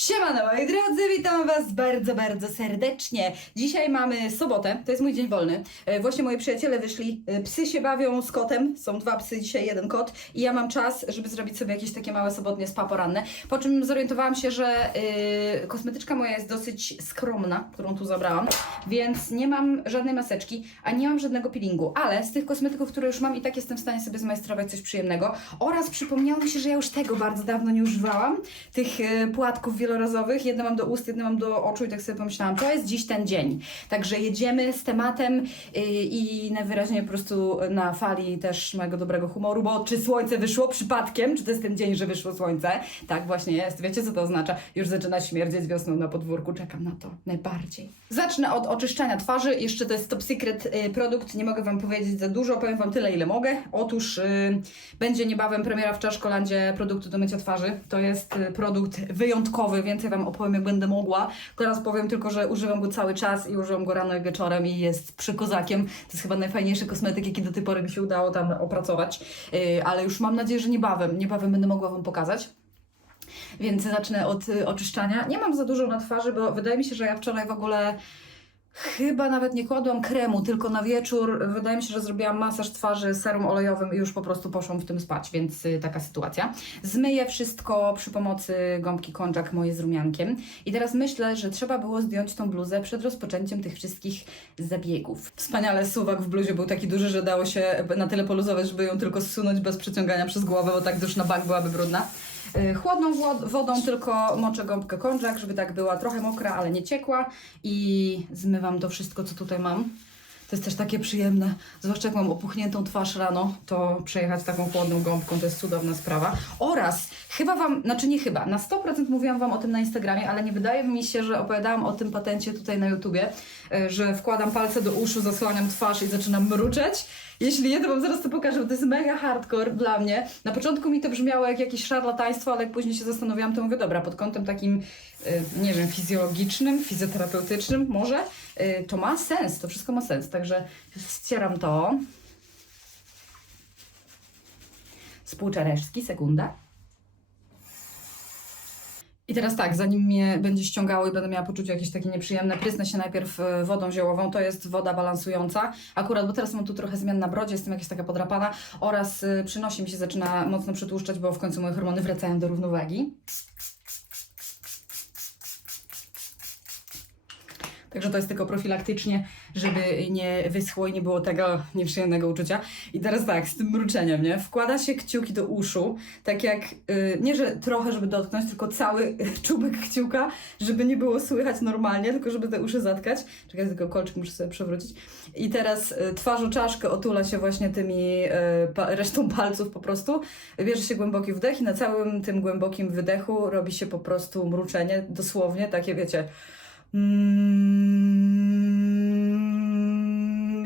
Siemano moi drodzy, witam was bardzo, bardzo serdecznie. Dzisiaj mamy sobotę, to jest mój dzień wolny. E, Właśnie moi przyjaciele wyszli, e, psy się bawią z kotem, są dwa psy, dzisiaj jeden kot i ja mam czas, żeby zrobić sobie jakieś takie małe sobotnie spa poranne. Po czym zorientowałam się, że e, kosmetyczka moja jest dosyć skromna, którą tu zabrałam, więc nie mam żadnej maseczki, a nie mam żadnego peelingu, ale z tych kosmetyków, które już mam i tak jestem w stanie sobie zmajstrować coś przyjemnego oraz przypomniało mi się, że ja już tego bardzo dawno nie używałam, tych e, płatków wielorazowych, jedne mam do ust, jedne mam do oczu i tak sobie pomyślałam, to jest dziś ten dzień. Także jedziemy z tematem y, i najwyraźniej po prostu na fali też mojego dobrego humoru, bo czy słońce wyszło przypadkiem, czy to jest ten dzień, że wyszło słońce? Tak właśnie jest. Wiecie co to oznacza? Już zaczyna śmierdzieć wiosną na podwórku, czekam na to najbardziej. Zacznę od oczyszczania twarzy, jeszcze to jest top secret y, produkt, nie mogę Wam powiedzieć za dużo, powiem Wam tyle ile mogę. Otóż y, będzie niebawem premiera w Czaszkolandzie produktu do mycia twarzy. To jest y, produkt wyjątkowy, więcej Wam opowiem jak będę mogła. Teraz powiem tylko, że używam go cały czas i używam go rano i wieczorem i jest przykozakiem. To jest chyba najfajniejszy kosmetyk, jaki do tej pory mi się udało tam opracować. Y, ale już mam nadzieję, że niebawem, niebawem będę mogła Wam pokazać. Więc zacznę od y, oczyszczania. Nie mam za dużo na twarzy, bo wydaje mi się, że ja wczoraj w ogóle chyba nawet nie kładłam kremu, tylko na wieczór. Wydaje mi się, że zrobiłam masaż twarzy serum olejowym i już po prostu poszłam w tym spać, więc y, taka sytuacja. Zmyję wszystko przy pomocy gąbki konczak mojej z rumiankiem. I teraz myślę, że trzeba było zdjąć tą bluzę przed rozpoczęciem tych wszystkich zabiegów. Wspaniale, suwak w bluzie był taki duży, że dało się na tyle poluzować, żeby ją tylko zsunąć bez przeciągania przez głowę, bo tak już na bank byłaby brudna. Y, Chłodną wod- wodą tylko moczę gąbkę konczak, żeby tak była trochę mokra, ale nie ciekła i zmywam to wszystko, co tutaj mam. To jest też takie przyjemne, zwłaszcza jak mam opuchniętą twarz rano, to przejechać taką chłodną gąbką to jest cudowna sprawa. Oraz chyba Wam, znaczy nie chyba, na 100% mówiłam Wam o tym na Instagramie, ale nie wydaje mi się, że opowiadałam o tym patencie tutaj na YouTubie, y, że wkładam palce do uszu, zasłaniam twarz i zaczynam mruczeć. Jeśli nie, to Wam zaraz to pokażę, bo to jest mega hardcore dla mnie. Na początku mi to brzmiało jak jakieś szarlataństwo, ale jak później się zastanowiłam, to mówię, dobra, pod kątem takim, y, nie wiem, fizjologicznym, fizjoterapeutycznym może, y, to ma sens, to wszystko ma sens. Także ścieram to. Spłuczę resztki, sekunda. I teraz tak, zanim mnie będzie ściągało i będę miała poczucie jakieś takie nieprzyjemne, prysnę się najpierw e, wodą ziołową, to jest woda balansująca. Akurat, bo teraz mam tu trochę zmian na brodzie, jestem jakaś taka podrapana oraz y, przynosi mi się zaczyna mocno przytłuszczać, bo w końcu moje hormony wracają do równowagi. Także to jest tylko profilaktycznie, żeby nie wyschło i nie było tego nieprzyjemnego uczucia. I teraz tak, z tym mruczeniem, nie? Wkłada się kciuki do uszu, tak jak, y, nie że trochę, żeby dotknąć, tylko cały czubek kciuka, żeby nie było słychać normalnie, tylko żeby te uszy zatkać. Czekaj, tylko kolczyk muszę sobie przewrócić. I teraz y, twarzą czaszkę otula się właśnie tymi y, pa, resztą palców po prostu. Bierze się głęboki wdech i na całym tym głębokim wydechu robi się po prostu mruczenie, dosłownie takie, wiecie... Mm,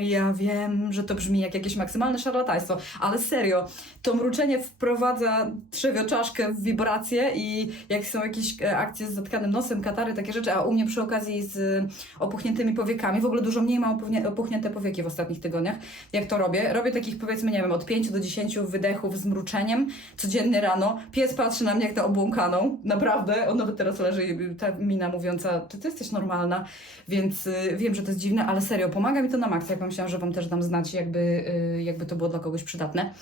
ja wiem, że to brzmi jak jakieś maksymalne szarlataństwo, ale serio, to mruczenie wprowadza trzewioczaszkę w wibracje i jak są jakieś e, akcje z zatkanym nosem, katary, takie rzeczy, a u mnie przy okazji z e, opuchniętymi powiekami, w ogóle dużo mniej mam opuchnięte powieki w ostatnich tygodniach, jak to robię. Robię takich powiedzmy, nie wiem, od 5 do 10 wydechów z mruczeniem codziennie rano. Pies patrzy na mnie jak na obłąkaną, naprawdę, on nawet teraz leży i ta mina mówiąca, ty, ty jesteś normalna, więc y, wiem, że to jest dziwne, ale serio, pomaga mi to na maksa, jak myślałam, że Wam też dam znać, jakby, y, jakby to było dla kogoś przydatne.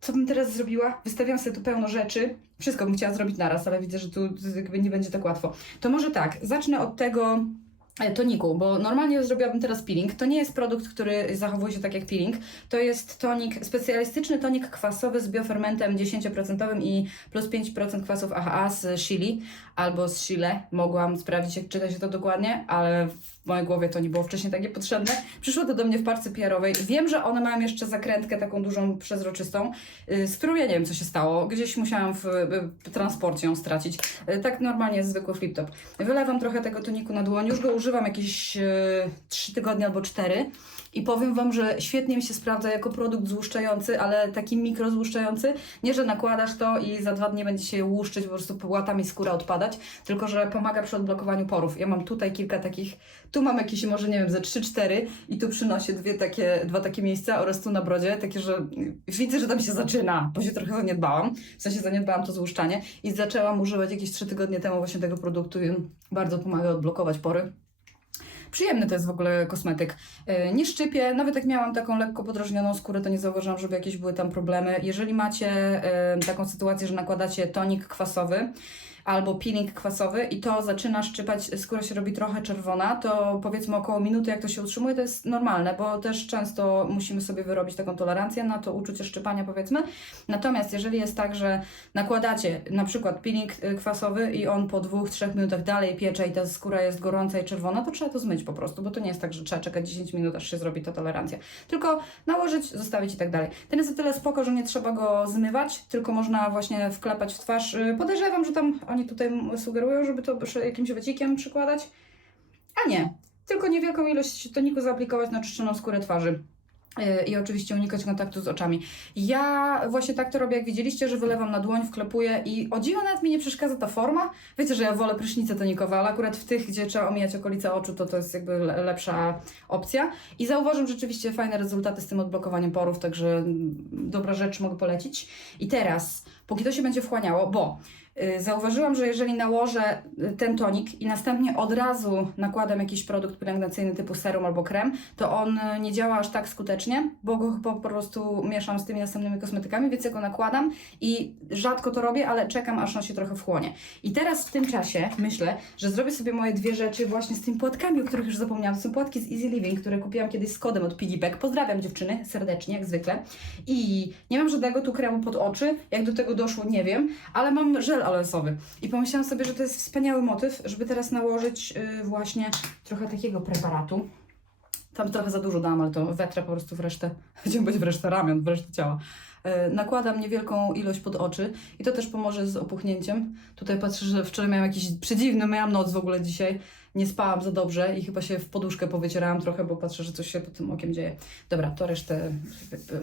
Co bym teraz zrobiła? Wystawiam sobie tu pełno rzeczy. Wszystko bym chciała zrobić naraz, ale widzę, że tu jakby nie będzie tak łatwo. To może tak, zacznę od tego toniku, bo normalnie zrobiłabym teraz peeling. To nie jest produkt, który zachowuje się tak jak peeling. To jest tonik, specjalistyczny tonik kwasowy z biofermentem 10% i plus 5% kwasów AHA z chili albo z chile. Mogłam sprawdzić, jak czyta się to dokładnie, ale w mojej głowie to nie było wcześniej takie potrzebne. Przyszło to do mnie w parce PR-owej. Wiem, że one mają jeszcze zakrętkę taką dużą, przezroczystą, y, z którą ja nie wiem, co się stało. Gdzieś musiałam w, w transporcie ją stracić. Y, Tak normalnie jest zwykły flip-top. Wylewam trochę tego toniku na dłoń, już go używam jakieś e, 3 tygodnie albo 4 i powiem Wam, że świetnie mi się sprawdza jako produkt złuszczający, ale taki mikrozłuszczający. Nie, że nakładasz to i za dwa dni będzie się łuszczyć, po prostu łatami skóra odpadać, tylko że pomaga przy odblokowaniu porów. Ja mam tutaj kilka takich, tu mam jakieś może nie wiem, ze 3-4 i tu przynoszę dwie takie, dwa takie miejsca oraz tu na brodzie, takie, że widzę, że tam się zaczyna, bo się trochę zaniedbałam, w sensie zaniedbałam to złuszczanie i zaczęłam używać jakieś 3 tygodnie temu właśnie tego produktu i bardzo pomaga odblokować pory. Przyjemny to jest w ogóle kosmetyk. Yy, Nie szczypie, nawet jak miałam taką lekko podrażnioną skórę, to nie zauważyłam, żeby jakieś były tam problemy. Jeżeli macie yy, taką sytuację, że nakładacie tonik kwasowy, albo peeling kwasowy i to zaczyna szczypać, skóra się robi trochę czerwona, to powiedzmy około minuty, jak to się utrzymuje, to jest normalne, bo też często musimy sobie wyrobić taką tolerancję na to uczucie szczypania, powiedzmy. Natomiast jeżeli jest tak, że nakładacie na przykład peeling y, kwasowy i on po dwóch, trzech minutach dalej piecze i ta skóra jest gorąca i czerwona, to trzeba to zmyć po prostu, bo to nie jest tak, że trzeba czekać 10 minut, aż się zrobi ta tolerancja. Tylko nałożyć, zostawić i tak dalej. Ten jest o tyle spoko, że nie trzeba go zmywać, tylko można właśnie wklepać w twarz. Y, Podejrzewam, że tam oni tutaj sugerują, żeby to jakimś wycikiem przykładać. A nie, tylko niewielką ilość toniku zaaplikować na czyszczoną skórę twarzy. Yy, I oczywiście unikać kontaktu z oczami. Ja właśnie tak to robię, jak widzieliście, że wylewam na dłoń, wklepuję i o dziwo nawet mi nie przeszkadza ta forma. Wiecie, że ja wolę prysznice tonikowe, ale akurat w tych, gdzie trzeba omijać okolice oczu, to to jest jakby le- lepsza opcja. I zauważam rzeczywiście fajne rezultaty z tym odblokowaniem porów, także mm, dobra rzecz mogę polecić. I teraz, póki to się będzie wchłaniało, bo y, zauważyłam, że jeżeli nałożę y, ten tonik i następnie od razu nakładam jakiś produkt pielęgnacyjny typu serum albo krem, to on y, nie działa aż tak skutecznie, bo go po prostu mieszam z tymi następnymi kosmetykami, więc ja go nakładam i rzadko to robię, ale czekam aż on się trochę wchłonie. I teraz w tym czasie myślę, że zrobię sobie moje dwie rzeczy właśnie z tymi płatkami, o których już zapomniałam. To są płatki z Easy Living, które kupiłam kiedyś z kodem od Piggyback. Pozdrawiam dziewczyny serdecznie, jak zwykle. I nie mam żadnego tu kremu pod oczy. Jak do tego doszło, nie wiem, ale mam żel aloesowy. I pomyślałam sobie, że to jest wspaniały motyw, żeby teraz nałożyć yy, właśnie trochę takiego preparatu. Tam trochę za dużo dam, ale to wetrę po prostu w resztę, chciałam być w resztę ramion, w resztę ciała. E, Nakładam niewielką ilość pod oczy i to też pomoże z opuchnięciem. Tutaj patrzę, że wczoraj miałam jakiś przedziwny, miałam noc w ogóle dzisiaj. Nie spałam za dobrze i chyba się w poduszkę powycierałam trochę, bo patrzę, że coś się pod tym okiem dzieje. Dobra, to resztę, jakby,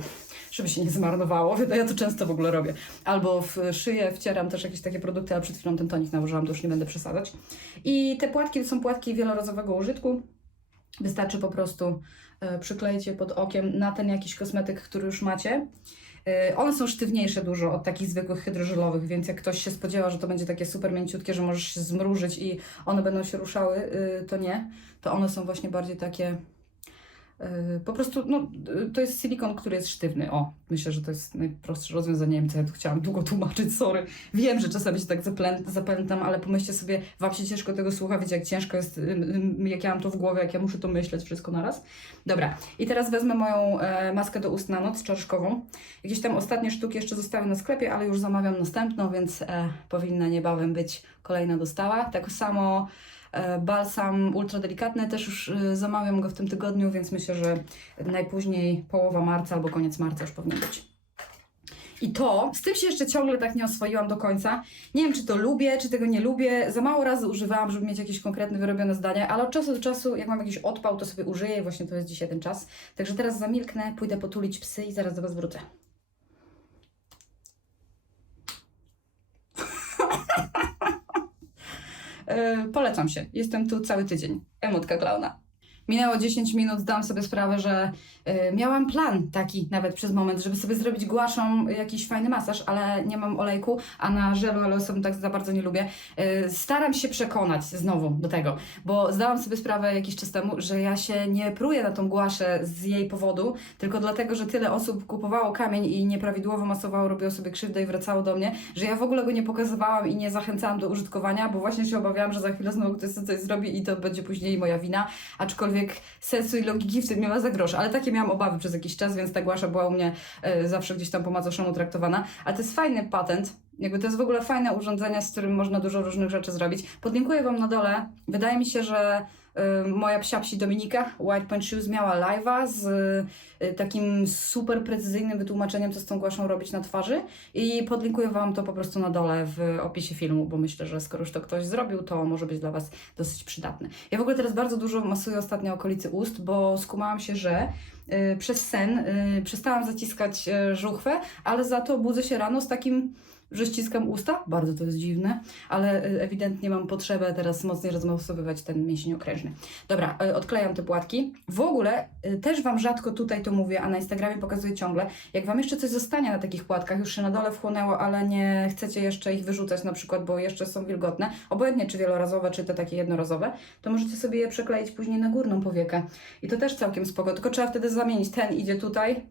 żeby się nie zmarnowało. Ja to często w ogóle robię. Albo w szyję wcieram też jakieś takie produkty, ale przed chwilą ten tonik nałożyłam, to już nie będę przesadzać. I te płatki to są płatki wielorazowego użytku. Wystarczy po prostu e, przykleić je pod okiem na ten jakiś kosmetyk, który już macie. E, One są sztywniejsze dużo od takich zwykłych hydrożelowych, więc jak ktoś się spodziewa, że to będzie takie super mięciutkie, że możesz się zmrużyć i one będą się ruszały, y, to nie. To one są właśnie bardziej takie. Y, Po prostu, no, y, to jest silikon, który jest sztywny. O, myślę, że to jest najprostsze rozwiązanie. Nie wiem, co ja tu chciałam długo tłumaczyć, sorry. Wiem, że czasami się tak zapętam, ale pomyślcie sobie, wam się ciężko tego słucha, wiecie, jak ciężko jest, ym, jak ja mam to w głowie, jak ja muszę to myśleć wszystko naraz. Dobra, i teraz wezmę moją e, maskę do ust na noc czarszkową. Jakieś tam ostatnie sztuki jeszcze zostały na sklepie, ale już zamawiam następną, więc e, powinna niebawem być kolejna dostawa. Tak samo balsam ultra delikatny, też już e, zamawiam go w tym tygodniu, więc myślę, że najpóźniej połowa marca albo koniec marca już powinien być. I to, z tym się jeszcze ciągle tak nie oswoiłam do końca. Nie wiem, czy to lubię, czy tego nie lubię. Za mało razy używałam, żeby mieć jakieś konkretne wyrobione zdania, ale od czasu do czasu, jak mam jakiś odpał, to sobie użyję i właśnie to jest dzisiaj ten czas. Także teraz zamilknę, pójdę potulić psy i zaraz do Was wrócę. Yy, polecam się. Jestem tu cały tydzień. Emotka klauna. Minęło 10 minut, zdałam sobie sprawę, że y, miałam plan taki nawet przez moment, żeby sobie zrobić głaszą jakiś fajny masaż, ale nie mam olejku, a na żelu aloesowym tak za bardzo nie lubię. Y, staram się przekonać znowu do tego, bo zdałam sobie sprawę jakiś czas temu, że ja się nie pruję na tą głaszę z jej powodu, tylko dlatego, że tyle osób kupowało kamień i nieprawidłowo masowało, robiło sobie krzywdę i wracało do mnie, że ja w ogóle go nie pokazywałam i nie zachęcałam do użytkowania, bo właśnie się obawiałam, że za chwilę znowu ktoś coś zrobi i to będzie później moja wina, aczkolwiek sensu i logiki w tym nie ma za grosz, ale takie miałam obawy przez jakiś czas, więc ta głasza była u mnie e, zawsze gdzieś tam po macoszemu traktowana, a to jest fajny patent, jakby to jest w ogóle fajne urządzenie, z którym można dużo różnych rzeczy zrobić. Podlinkuję Wam na dole. Wydaje mi się, że moja psia psi Dominika, White Point Shoes, miała live'a z y, takim super precyzyjnym wytłumaczeniem, co z tą głaszą robić na twarzy i podlinkuję Wam to po prostu na dole w opisie filmu, bo myślę, że skoro już to ktoś zrobił, to może być dla Was dosyć przydatne. Ja w ogóle teraz bardzo dużo masuję ostatnio okolicy ust, bo skumałam się, że y, przez sen y, przestałam zaciskać y, żuchwę, ale za to budzę się rano z takim, że ściskam usta. Bardzo to jest dziwne, ale y, ewidentnie mam potrzebę teraz mocniej rozmasowywać ten mięsień okrężny. Dobra, y, odklejam te płatki. W ogóle y, też Wam rzadko tutaj to mówię, a na Instagramie pokazuję ciągle. Jak Wam jeszcze coś zostanie na takich płatkach, już się na dole wchłonęło, ale nie chcecie jeszcze ich wyrzucać na przykład, bo jeszcze są wilgotne, obojętnie czy wielorazowe, czy te takie jednorazowe, to możecie sobie je przekleić później na górną powiekę. I to też całkiem spoko, tylko trzeba wtedy zamienić. Ten idzie tutaj,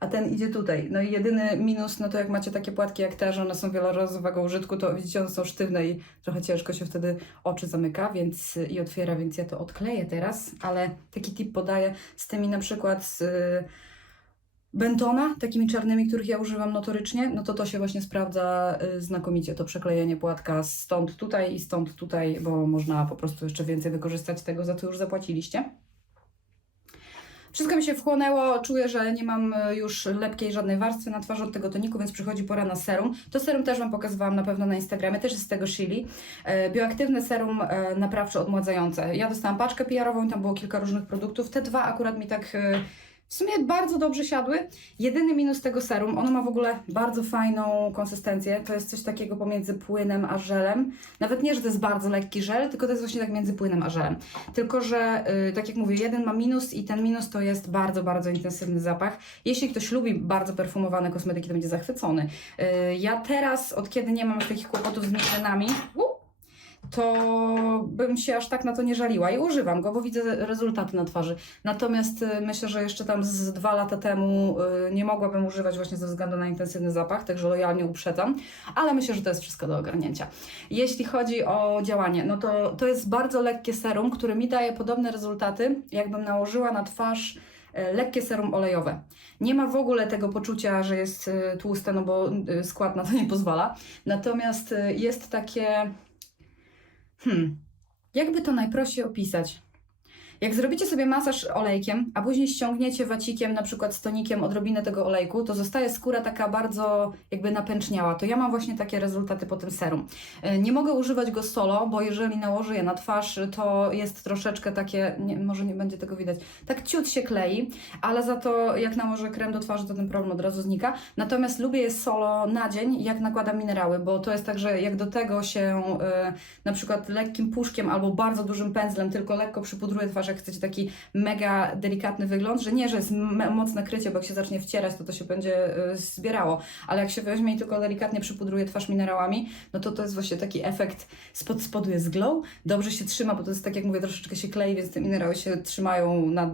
a ten idzie tutaj. No i jedyny minus, no to jak macie takie płatki jak te, że one są wielorazowego użytku, to widzicie, one są sztywne i trochę ciężko się wtedy oczy zamyka więc i otwiera, więc ja to odkleję teraz, ale taki tip podaję z tymi na przykład z y, Bentona, takimi czarnymi, których ja używam notorycznie, no to to się właśnie sprawdza y, znakomicie, to przeklejenie płatka stąd tutaj i stąd tutaj, bo można po prostu jeszcze więcej wykorzystać tego, za co już zapłaciliście. Wszystko mi się wchłonęło, czuję, że nie mam y, już lepkiej żadnej warstwy na twarzy od tego toniku, więc przychodzi pora na serum. To serum też Wam pokazywałam na pewno na Instagramie, też jest z tego Chili. E, Bioaktywne serum e, naprawcze odmładzające. Ja dostałam paczkę PR-ową tam było kilka różnych produktów. Te dwa akurat mi tak e, w sumie bardzo dobrze siadły. Jedyny minus tego serum, ono ma w ogóle bardzo fajną konsystencję. To jest coś takiego pomiędzy płynem a żelem. Nawet nie, że to jest bardzo lekki żel, tylko to jest właśnie tak między płynem a żelem. Tylko, że y, tak jak mówię, jeden ma minus i ten minus to jest bardzo, bardzo intensywny zapach. Jeśli ktoś lubi bardzo perfumowane kosmetyki, to będzie zachwycony. Y, ja teraz, od kiedy nie mam takich kłopotów z migrenami, uh, to bym się aż tak na to nie żaliła i używam go, bo widzę rezultaty na twarzy. Natomiast y, myślę, że jeszcze tam z dwa lata temu y, nie mogłabym używać właśnie ze względu na intensywny zapach, także lojalnie uprzedzam, ale myślę, że to jest wszystko do ogarnięcia. Jeśli chodzi o działanie, no to to jest bardzo lekkie serum, które mi daje podobne rezultaty, jakbym nałożyła na twarz e, lekkie serum olejowe. Nie ma w ogóle tego poczucia, że jest tłuste, no bo skład na to nie pozwala. Natomiast jest takie Hmm, jakby to najprościej opisać? Jak zrobicie sobie masaż olejkiem, a później ściągniecie wacikiem, na przykład z tonikiem odrobinę tego olejku, to zostaje skóra taka bardzo jakby napęczniała. To ja mam właśnie takie rezultaty po tym serum. E, Nie mogę używać go solo, bo jeżeli nałożę je na twarz, to jest troszeczkę takie, nie, może nie będzie tego widać, tak ciut się klei, ale za to jak nałożę krem do twarzy, to ten problem od razu znika. Natomiast lubię je solo na dzień, jak nakładam minerały, bo to jest tak, że jak do tego się e, na przykład lekkim puszkiem albo bardzo dużym pędzlem tylko lekko przypudruję twarz, jak chcecie taki mega delikatny wygląd, że nie, że jest mocne krycie, bo jak się zacznie wcierać, to to się będzie y, zbierało, ale jak się weźmie i tylko delikatnie przypudruje twarz minerałami, no to to jest właśnie taki efekt, spod spodu jest glow, dobrze się trzyma, bo to jest tak jak mówię, troszeczkę się klei, więc te minerały się trzymają na,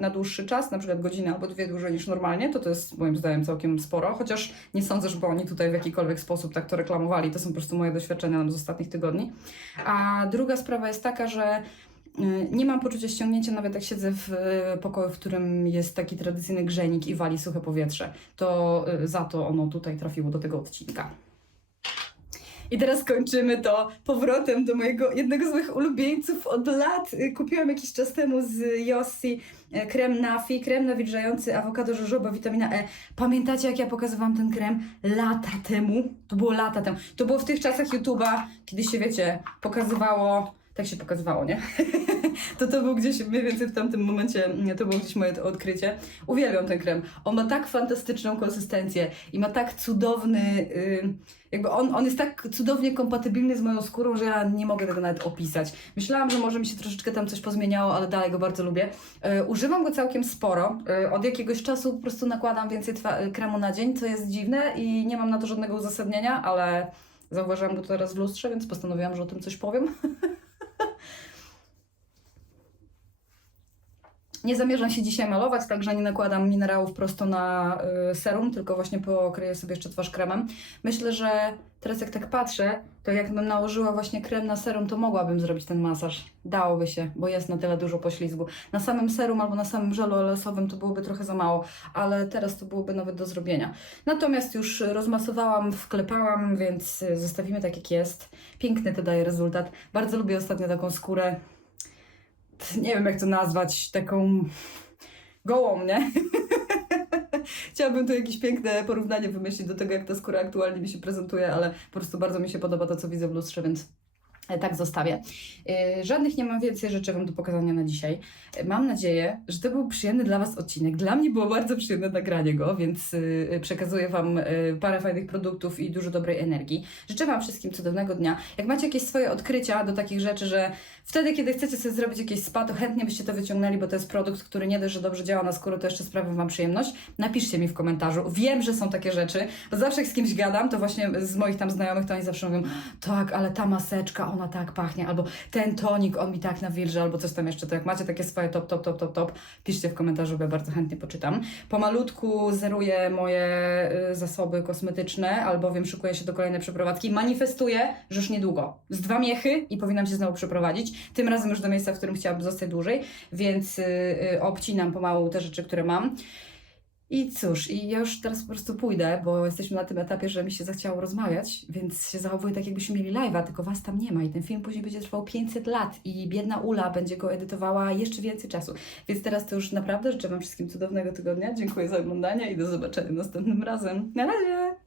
na dłuższy czas, na przykład godzinę albo dwie dłużej niż normalnie, to to jest moim zdaniem całkiem sporo, chociaż nie sądzę, żeby oni tutaj w jakikolwiek sposób tak to reklamowali, to są po prostu moje doświadczenia z ostatnich tygodni. A druga sprawa jest taka, że nie mam poczucia ściągnięcia, nawet jak siedzę w y, pokoju, w którym jest taki tradycyjny grzenik i wali suche powietrze. To y, za to ono tutaj trafiło do tego odcinka. I teraz kończymy to powrotem do mojego jednego z moich ulubieńców od lat. Kupiłam jakiś czas temu z Jossi e, krem Nafi, krem nawilżający awokado, żożoba, witamina E. Pamiętacie jak ja pokazywałam ten krem lata temu? To było lata temu. To było w tych czasach YouTube'a, kiedy się wiecie, pokazywało, tak się pokazywało, nie? to to był gdzieś mniej więcej w tamtym momencie, nie, to było gdzieś moje odkrycie. Uwielbiam ten krem. On ma tak fantastyczną konsystencję i ma tak cudowny, y, jakby on, on jest tak cudownie kompatybilny z moją skórą, że ja nie mogę tego nawet opisać. Myślałam, że może mi się troszeczkę tam coś pozmieniało, ale dalej go bardzo lubię. Y, używam go całkiem sporo. Y, od jakiegoś czasu po prostu nakładam więcej kremu na dzień, co jest dziwne i nie mam na to żadnego uzasadnienia, ale zauważyłam go teraz w lustrze, więc postanowiłam, że o tym coś powiem. Nie zamierzam się dzisiaj malować, także nie nakładam minerałów prosto na y, serum, tylko właśnie pokryję sobie jeszcze twarz kremem. Myślę, że teraz jak tak patrzę, to jakbym nałożyła właśnie krem na serum, to mogłabym zrobić ten masaż. Dałoby się, bo jest na tyle dużo poślizgu. Na samym serum albo na samym żelu olesowym to byłoby trochę za mało, ale teraz to byłoby nawet do zrobienia. Natomiast już rozmasowałam, wklepałam, więc y, zostawimy tak jak jest. Piękny to daje rezultat. Bardzo lubię ostatnio taką skórę nie wiem jak to nazwać, taką gołą, nie? Chciałabym tu jakieś piękne porównanie wymyślić do tego, jak ta skóra aktualnie mi się prezentuje, ale po prostu bardzo mi się podoba to, co widzę w lustrze, więc tak zostawię. Yy, Żadnych nie mam więcej rzeczy Wam do pokazania na dzisiaj. Yy, Mam nadzieję, że to był przyjemny dla Was odcinek. Dla mnie było bardzo przyjemne nagranie go, więc przekazuję Wam parę fajnych produktów i dużo dobrej energii. Życzę Wam wszystkim cudownego dnia. Jak macie jakieś swoje odkrycia do takich rzeczy, że wtedy, kiedy chcecie sobie zrobić jakieś spa, to chętnie byście to wyciągnęli, bo to jest produkt, który nie dość, że dobrze działa na skórę, to jeszcze sprawia Wam przyjemność. Napiszcie mi w komentarzu. Wiem, że są takie rzeczy, bo zawsze jak z kimś gadam, to właśnie z moich tam znajomych, to oni zawsze mówią, tak, ale ta maseczka, ona tak pachnie, albo ten tonik, on mi tak nawilży, albo coś tam jeszcze. To jak macie takie swoje top, top, top, top, top, piszcie w komentarzu, bo ja bardzo chętnie poczytam. Pomalutku zeruję moje y, zasoby kosmetyczne, albowiem szykuję się do kolejnej przeprowadzki. Manifestuję, że już niedługo. Z dwa miechy i powinnam się znowu przeprowadzić. Tym razem już do miejsca, w którym chciałabym zostać dłużej, więc y, y, obcinam pomału te rzeczy, które mam. I cóż, i ja już teraz po prostu pójdę, bo jesteśmy na tym etapie, że mi się zachciało rozmawiać, więc się zachowuję tak, jakbyśmy mieli live'a, tylko was tam nie ma. I ten film później będzie trwał 500 lat i biedna Ula będzie go edytowała jeszcze więcej czasu. Więc teraz to już naprawdę życzę wam wszystkim cudownego tygodnia. Dziękuję za oglądanie i do zobaczenia następnym razem. Na razie!